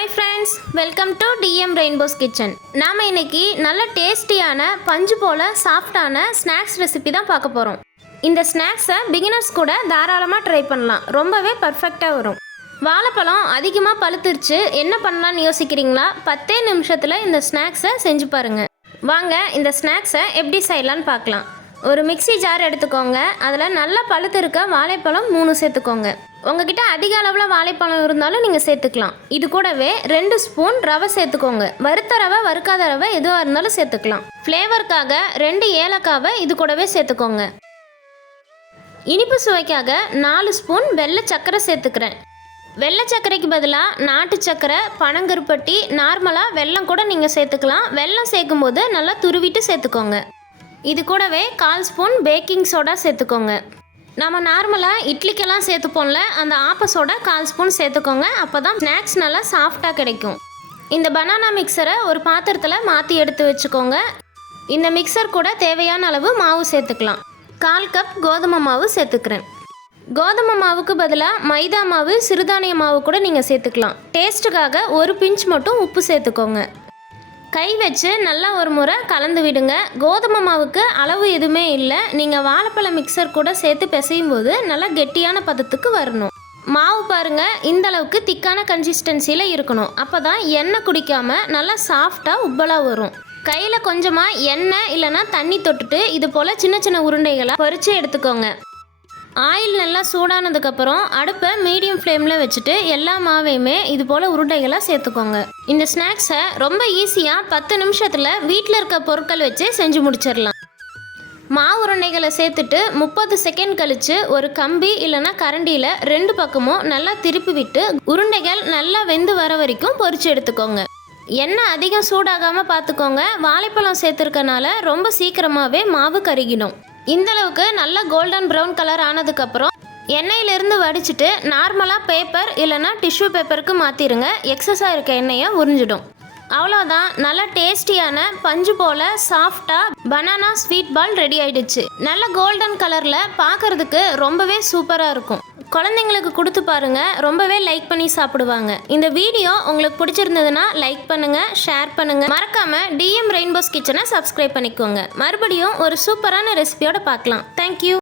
Hi friends, welcome to DM Rainbow's Kitchen. நாம இன்னைக்கு நல்ல டேஸ்டியான பஞ்சு போல சாஃப்டான ஸ்நாக்ஸ் ரெசிபி தான் பார்க்க போறோம். இந்த ஸ்நாக்ஸை பிகினர்ஸ் கூட தாராளமாக ட்ரை பண்ணலாம். ரொம்பவே பர்ஃபெக்டாக வரும். வாழைப்பழம் அதிகமாக பழுத்துருச்சு, என்ன பண்ணலான்னு யோசிக்கிறீங்களா? 10 நிமிஷத்தில் இந்த ஸ்நாக்ஸை செஞ்சு பாருங்க. வாங்க இந்த ஸ்நாக்ஸை எப்படி செய்யலான்னு பார்க்கலாம். ஒரு மிக்ஸி ஜார் எடுத்துக்கோங்க. அதில் நல்லா பழுத்து இருக்க வாழைப்பழம் 3 சேர்த்துக்கோங்க. உங்ககிட்ட அதிக அளவில் வாழைப்பழம் இருந்தாலும் நீங்கள் சேர்த்துக்கலாம். இது கூடவே 2 ஸ்பூன் ரவை சேர்த்துக்கோங்க. வறுத்த ரவை வறுக்காத ரவை எதுவாக இருந்தாலும் சேர்த்துக்கலாம். ஃப்ளேவருக்காக 2 ஏலக்காவை இது கூடவே சேர்த்துக்கோங்க. இனிப்பு சுவைக்காக 4 ஸ்பூன் வெள்ளை சர்க்கரை சேர்த்துக்கிறேன். வெள்ளை சர்க்கரைக்கு பதிலாக நாட்டு சர்க்கரை, பனங்கருப்பட்டி, நார்மலாக வெல்லம் கூட நீங்கள் சேர்த்துக்கலாம். வெல்லம் சேர்க்கும்போது நல்லா துருவிட்டு சேர்த்துக்கோங்க. இது கூடவே 1/4 ஸ்பூன் பேக்கிங் சோடா சேர்த்துக்கோங்க. நம்ம நார்மலாக இட்லிக்கெல்லாம் சேர்த்துப்போம்ல, அந்த ஆப்ப சோடா 1/4 ஸ்பூன் சேர்த்துக்கோங்க. அப்போ தான் ஸ்நாக்ஸ் நல்லா சாஃப்டாக கிடைக்கும். இந்த பனானா மிக்சரை ஒரு பாத்திரத்தில் மாற்றி எடுத்து வச்சுக்கோங்க. இந்த மிக்சர் கூட தேவையான அளவு மாவு சேர்த்துக்கலாம். 1/4 கப் கோதுமை மாவு சேர்த்துக்கிறேன். கோதுமை மாவுக்கு பதிலாக மைதா மாவு, சிறுதானிய மாவு கூட நீங்கள் சேர்த்துக்கலாம். டேஸ்ட்டுக்காக ஒரு பிஞ்ச் மட்டும் உப்பு சேர்த்துக்கோங்க. கை வச்சு நல்லா ஒரு முறை கலந்து விடுங்க. கோதுமை மாவுக்கு அளவு எதுவுமே இல்லை. நீங்கள் வாழைப்பழ மிக்சர் கூட சேர்த்து பிசையும் போது நல்லா கெட்டியான பதத்துக்கு வரணும். மாவு பாருங்கள், இந்த அளவுக்கு திக்கான கன்சிஸ்டன்சியில் இருக்கணும். அப்போ தான் எண்ணெய் குடிக்காமல் நல்லா சாஃப்டாக உப்பலாக வரும். கையில் கொஞ்சமாக எண்ணெய் இல்லைன்னா தண்ணி தொட்டுட்டு இது போல் சின்ன சின்ன உருண்டைகளாக பொரித்து எடுத்துக்கோங்க. ஆயில் நல்லா சூடானதுக்கப்புறம் அடுப்பை மீடியம் ஃப்ளேமில் வச்சுட்டு எல்லா மாவையுமே இது போல் உருண்டைகளாக சேர்த்துக்கோங்க. இந்த ஸ்நாக்ஸை ரொம்ப ஈஸியாக 10 நிமிஷத்தில் வீட்டில் இருக்க பொருட்கள் வச்சு செஞ்சு முடிச்சிடலாம். மாவு உருண்டைகளை சேர்த்துட்டு 30 செகண்ட் கழித்து ஒரு கம்பி இல்லைன்னா கரண்டியில் 2 பக்கமும் நல்லா திருப்பி விட்டு உருண்டைகள் நல்லா வெந்து வர வரைக்கும் பொரிச்சு எடுத்துக்கோங்க. எண்ணெய் அதிகம் சூடாகாமல் பார்த்துக்கோங்க. வாழைப்பழம் சேர்த்துருக்கனால ரொம்ப சீக்கிரமாகவே மாவு கருகிடும். இந்தளவுக்கு நல்லா கோல்டன் ப்ரௌன் கலர் ஆனதுக்கப்புறம் எண்ணெயிலிருந்து வடிச்சிட்டு நார்மலாக பேப்பர் இல்லைன்னா டிஷ்யூ பேப்பருக்கு மாற்றிடுங்க. எக்ஸஸாக இருக்க எண்ணெயை உறிஞ்சிடும். அவ்வளோதான், நல்லா டேஸ்டியான பஞ்சு போல் சாஃப்டாக பனானா ஸ்வீட் பால் ரெடி ஆயிடுச்சு. நல்ல கோல்டன் கலரில் பார்க்குறதுக்கு ரொம்பவே சூப்பராக இருக்கும். குழந்தைங்களுக்கு கொடுத்து பாருங்கள், ரொம்பவே லைக் பண்ணி சாப்பிடுவாங்க. இந்த வீடியோ உங்களுக்கு பிடிச்சிருந்ததுன்னா லைக் பண்ணுங்கள், ஷேர் பண்ணுங்கள். மறக்காமல் DM ரெயின்போஸ் கிச்சனை சப்ஸ்கிரைப் பண்ணிக்கோங்க. மறுபடியும் ஒரு சூப்பரான ரெசிபியோட பார்க்கலாம். தேங்க்யூ.